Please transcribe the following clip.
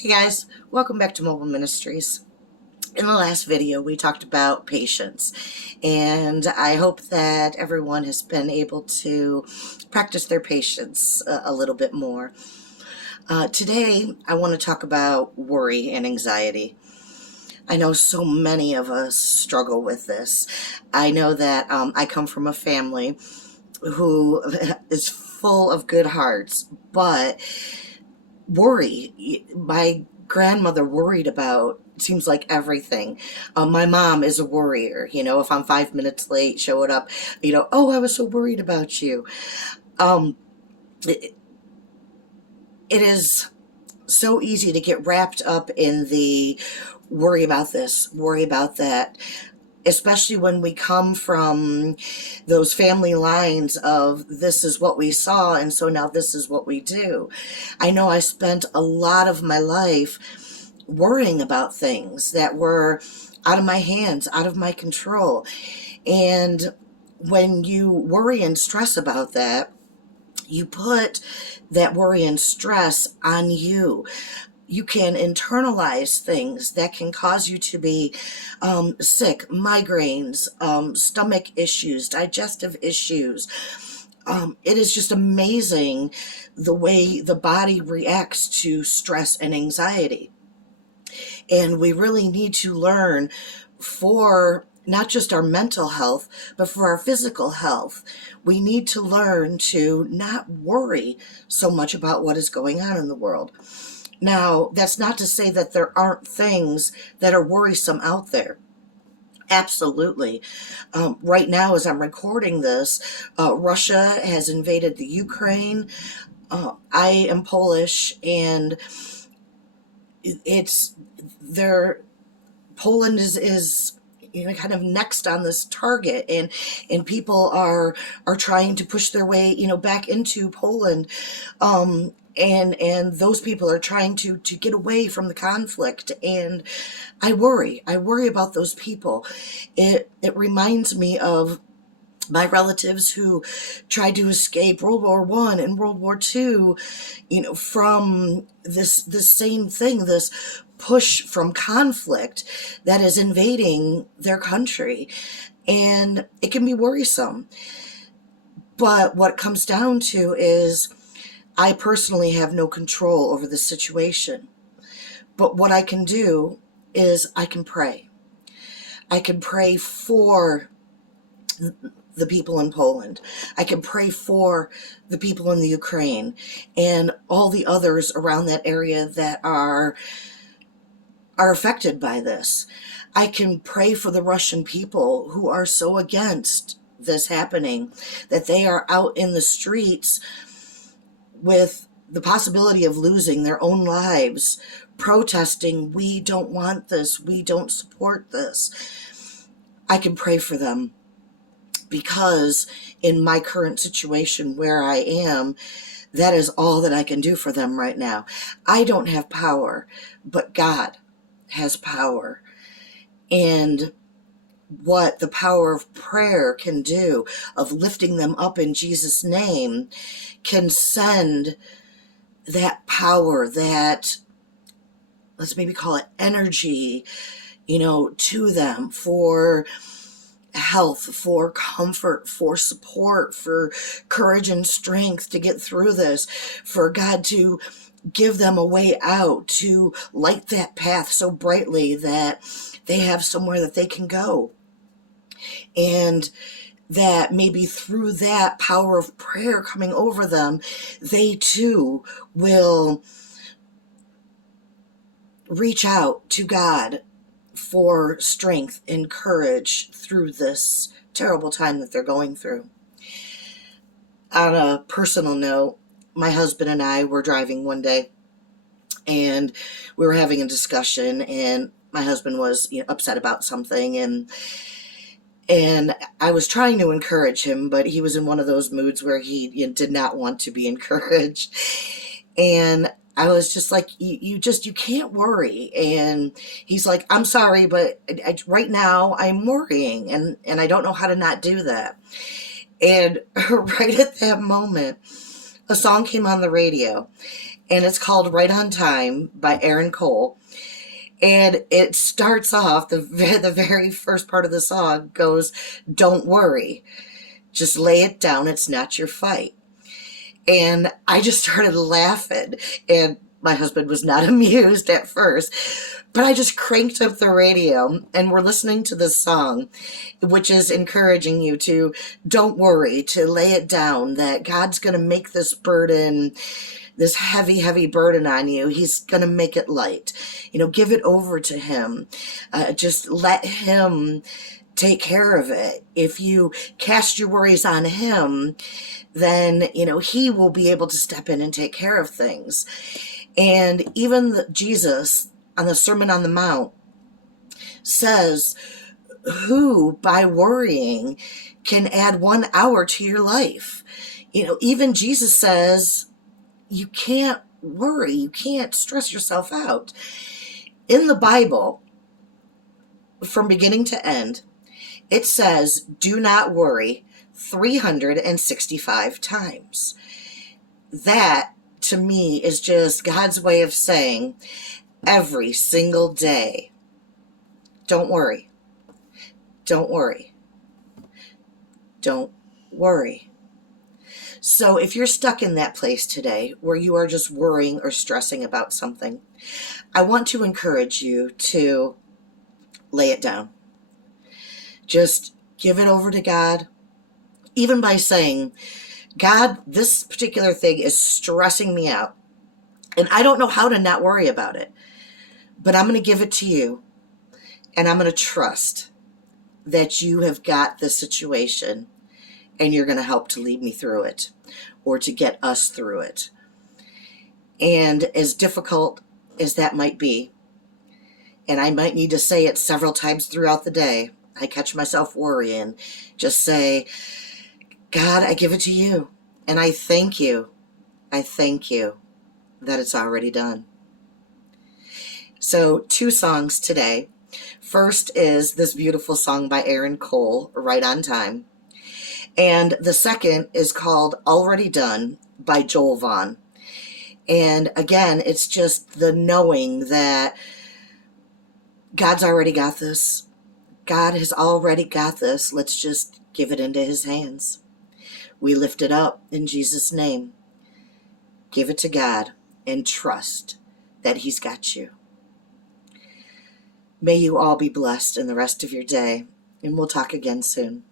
Hey guys, welcome back to Mobile Ministries. In the last video, we talked about patience, and I hope that everyone has been able to practice their patience a little bit more. Today, I want to talk about worry and anxiety. I know so many of us struggle with this. I know that I come from a family who is full of good hearts, but my grandmother worried about seems like everything. My mom is a worrier. If I'm 5 minutes late, show it up, oh, I was so worried about you. um it, it is so easy to get wrapped up in the worry about this, worry about that, especially when we come from those family lines of this is what we saw, and so now this is what we do. I know I spent a lot of my life worrying about things that were out of my hands, out of my control. And when you worry and stress about that, you put that worry and stress on you. You can internalize things that can cause you to be sick, migraines, stomach issues, digestive issues. It is just amazing the way the body reacts to stress and anxiety. And we really need to learn, for not just our mental health, but for our physical health, we need to learn to not worry so much about what is going on in the world. Now, that's not to say that there aren't things that are worrisome out there. Absolutely. Right now, as I'm recording this, Russia has invaded the Ukraine. I am Polish, and it's there. Poland is kind of next on this target, and people are trying to push their way back into Poland. And those people are trying to get away from the conflict, and I worry about those people. It reminds me of my relatives who tried to escape World War One and World War Two, from this same thing, this push from conflict that is invading their country. And it can be worrisome. But what it comes down to is I personally have no control over the situation. But what I can do is I can pray. I can pray for the people in Poland. I can pray for the people in the Ukraine and all the others around that area that are affected by this. I can pray for the Russian people who are so against this happening that they are out in the streets with the possibility of losing their own lives, protesting, we don't want this, we don't support this. I can pray for them, because in my current situation where I am, that is all that I can do for them right now. I don't have power, but God has power. And what the power of prayer can do, of lifting them up in Jesus' name, can send that power, that, let's maybe call it energy, to them, for health, for comfort, for support, for courage and strength to get through this, for God to give them a way out, to light that path so brightly that they have somewhere that they can go. And that maybe through that power of prayer coming over them, they too will reach out to God for strength and courage through this terrible time that they're going through. On a personal note, my husband and I were driving one day, and we were having a discussion, and my husband was upset about something, and I was trying to encourage him, but he was in one of those moods where he did not want to be encouraged. And I was just like, you can't worry. And he's like, I'm sorry, but right now I'm worrying, and I don't know how to not do that. And right at that moment, a song came on the radio, and it's called Right on Time by Aaron Cole. And it starts off, the very first part of the song goes, "Don't worry, just lay it down, it's not your fight." And I just started laughing, and my husband was not amused at first, but I just cranked up the radio, and we're listening to this song, which is encouraging you to don't worry, to lay it down, that God's going to make this burden, this heavy, heavy burden on you. He's going to make it light. Give it over to him. Just let him take care of it. If you cast your worries on him, then, he will be able to step in and take care of things. And even Jesus on the Sermon on the Mount says, who by worrying can add 1 hour to your life? Even Jesus says, you can't worry, you can't stress yourself out. In the Bible, from beginning to end, it says, do not worry 365 times. That, to me, is just God's way of saying, every single day, don't worry. Don't worry. Don't worry. So if you're stuck in that place today where you are just worrying or stressing about something, I want to encourage you to lay it down. Just give it over to God, even by saying, God, this particular thing is stressing me out, and I don't know how to not worry about it, but I'm going to give it to you, and I'm going to trust that you have got this situation, and you're going to help to lead me through it, or to get us through it. And as difficult as that might be, and I might need to say it several times throughout the day, I catch myself worrying, just say, God, I give it to you, and I thank you. I thank you that it's already done. So 2 songs today. First is this beautiful song by Aaron Cole, Right on Time. And the second is called Already Done by Vaughn. And again, it's just the knowing that God's already got this. God has already got this. Let's just give it into his hands. We lift it up in Jesus' name. Give it to God and trust that he's got you. May you all be blessed in the rest of your day, and we'll talk again soon.